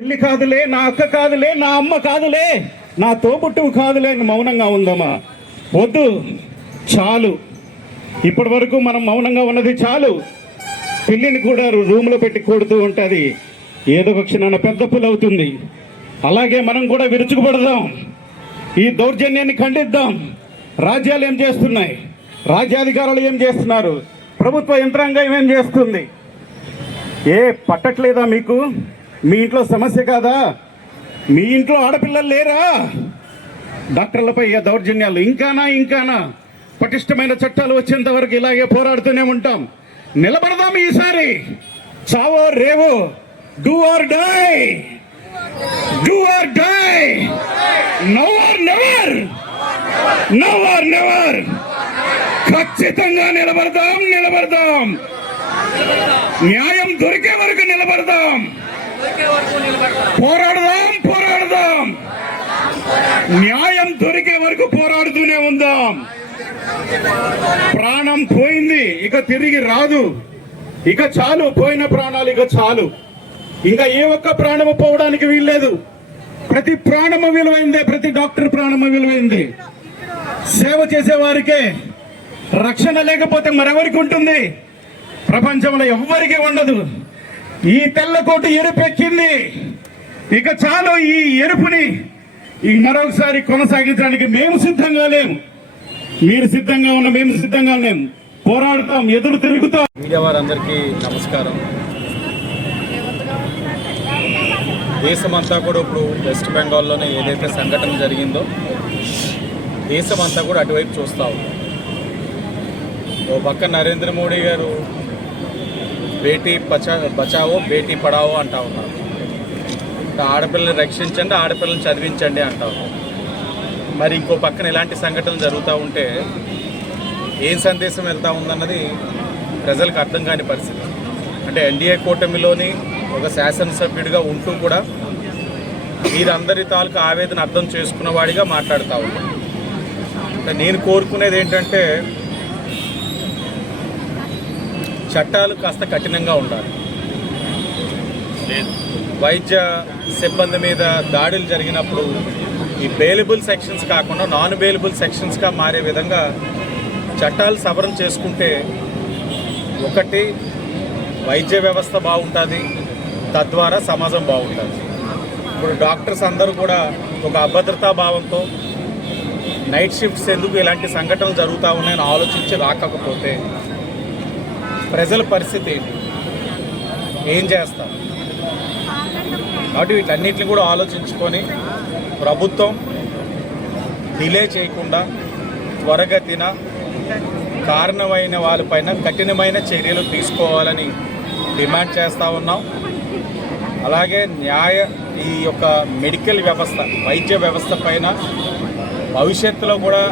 పెళ్లి కాదులే, నా అక్క కాదులే, నా అమ్మ కాదులే, నా తోబుట్టువు కాదులే అని మౌనంగా ఉందమ్మా. వద్దు, చాలు. ఇప్పటి వరకు మనం మౌనంగా ఉన్నది చాలు. పిల్లిని కూడా రూమ్లో పెట్టి కొడుతూ ఉంటుంది, ఏదో ఒక క్షణాన పెద్ద పులి అవుతుంది. అలాగే మనం కూడా విరుచుకుపడదాం, ఈ దౌర్జన్యాన్ని ఖండిద్దాం. రాజ్యాలు ఏం చేస్తున్నాయి, రాజ్యాధికారులు ఏం చేస్తున్నారు, ప్రభుత్వ యంత్రాంగం ఏం చేస్తుంది? పట్టట్లేదా మీకు? మీ ఇంట్లో సమస్య కాదా? మీ ఇంట్లో ఆడపిల్లలు లేరా? డాక్టర్లపై దౌర్జన్యాలు ఇంకానా పటిష్టమైన చట్టాలు వచ్చేంత వరకు ఇలాగే పోరాడుతూనే ఉంటాం. నిలబడదాం ఈసారి. చావో రేవో, do or die, do or die, now or never, now or never. ఖచ్చితంగా నిలబడదాం. న్యాయం దొరికే వరకు నిలబడదాం. పోరాడదాం. న్యాయం దొరికే వరకు పోరాడుతూనే ఉందాం. ప్రాణం పోయింది, ఇక తిరిగి రాదు. ఇక చాలు, పోయిన ప్రాణాలు ఇక చాలు. ఇంకా ఏ ఒక్క ప్రాణము పోవడానికి వీల్లేదు. ప్రతి ప్రాణము విలువైందే, ప్రతి డాక్టర్ ప్రాణము విలువైంది. సేవ చేసే వారికే రక్షణ లేకపోతే మరెవరికి ఉంటుంది? ప్రపంచంలో ఎవ్వరికీ ఉండదు. ఈ తెల్లకోటు ఎరుపెక్కింది, ఇక చాలు. ఈ ఎరుపుని మరొకసారి కొనసాగించడానికి మేము సిద్ధంగా లేము. మీరు సిద్ధంగా ఉన్న, మేము సిద్ధంగా లేము. పోరాడతాం, ఎదురు తిరుగుతాం. మీడియా వారందరికీ నమస్కారం. దేశమంతా కూడా ఇప్పుడు వెస్ట్ బెంగాల్లోనే ఏదైతే సంఘటన జరిగిందో దేశమంతా కూడా అటువైపు చూస్తూ ఉంది. ఓ పక్క నరేంద్ర మోడీ గారు బేటీ బచావో బేటీ పడావో అంటా ఉన్నారు. ఆడపిల్లని రక్షించండి, ఆడపిల్లని చదివించండి అంటా ఉన్నారు. మరి ఇంకో పక్కన ఇలాంటి సంఘటనలు జరుగుతూ ఉంటే ఏం సందేశం వెళ్తూ ఉందన్నది ప్రజలకు అర్థం కాని పరిస్థితి. అంటే ఎన్డీఏ కూటమిలోని ఒక శాసనసభ్యుడిగా ఉంటూ కూడా వీరందరి తాలూకు ఆవేదన అర్థం చేసుకున్న వాడిగా మాట్లాడుతూ ఉన్నాను. అంటే నేను కోరుకునేది ఏంటంటే చట్టాలు కాస్త కఠినంగా ఉండాలి. వైద్య సిబ్బంది మీద దాడులు జరిగినప్పుడు ఈ బెయిలబుల్ సెక్షన్స్ కాకుండా నాన్ బెయిలబుల్ సెక్షన్స్గా మారే విధంగా చట్టాలు సవరణ చేసుకుంటే ఒకటి వైద్య వ్యవస్థ బాగుంటుంది, తద్వారా సమాజం బాగుంటుంది. ఇప్పుడు డాక్టర్స్ అందరూ కూడా ఒక అభద్రతా భావంతో నైట్ షిఫ్ట్స్ ఎందుకు ఇలాంటి సంఘటనలు జరుగుతూ ఉన్నాయని ఆలోచించి రాకపోతే ప్రజల పరిస్థితి ఏం చేస్తారు? కాబట్టి వీటన్నిటిని కూడా ఆలోచించుకొని ప్రభుత్వం డిలే చేయకుండా త్వరగతిన కారణమైన వాళ్ళపైన కఠినమైన చర్యలు తీసుకోవాలని డిమాండ్ చేస్తూ ఉన్నాం. అలాగే ఈ యొక్క మెడికల్ వ్యవస్థ, వైద్య వ్యవస్థ పైన భవిష్యత్తులో కూడా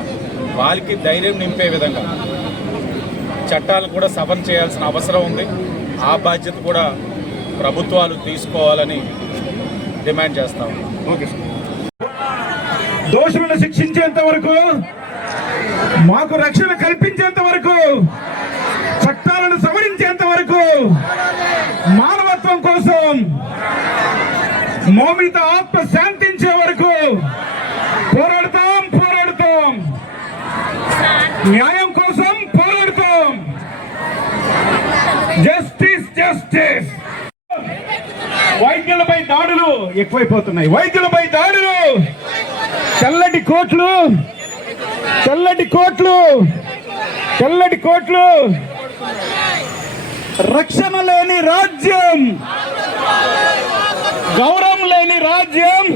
వాళ్ళకి ధైర్యం నింపే విధంగా చట్టాలను కూడా సవరణ చేయాల్సిన అవసరం ఉంది. ఆ బాధ్యత కూడా ప్రభుత్వాలు తీసుకోవాలని డిమాండ్ చేస్తా ఉన్నాం. Okay sir. దోషులను శిక్షించేంత వరకు, మాకు రక్షణ కల్పించేంత వరకు, చట్టాలను సవరించేంత వరకు, మానవత్వం కోసం మౌమిత ఆత్మ శాంతించే వరకు పోరాడతాం. న్యాయం కోసం పోరాడతాం. జస్టిస్. వైద్యులపై దాడులు ఎక్కువైపోతున్నాయి. వైద్యులపై దాడులు, తెల్లటి కోట్లు, రక్షణ లేని రాజ్యం, గౌరవం లేని రాజ్యం,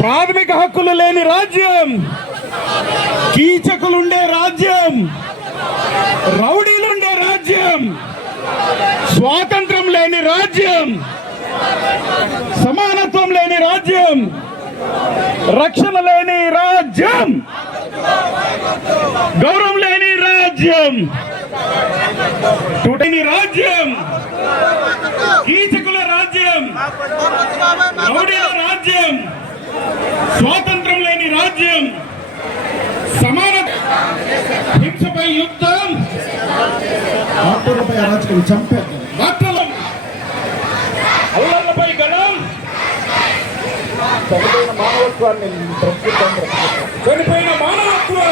ప్రాథమిక హక్కులు లేని రాజ్యం, కీచకులుండే రాజ్యం, రౌడీలుండే రాజ్యం, స్వాతంత్రం లేని రాజ్యం, సమానత్వం లేని రాజ్యం, రక్షణ లేని రాజ్యం, గౌరవం లేని రాజ్యం, టుటని రాజ్యం, కీచకుల రాజ్యం, రౌడీల రాజ్యం, స్వాతంత్రం లేని రాజ్యం, సమాన హింసపై యుద్ధం, డాక్టర్లపై అరాచకం చంపేద్దాం. డాక్టర్లు చనిపోయిన మానవత్వాన్ని ప్రస్తుతం చనిపోయిన మానవత్వం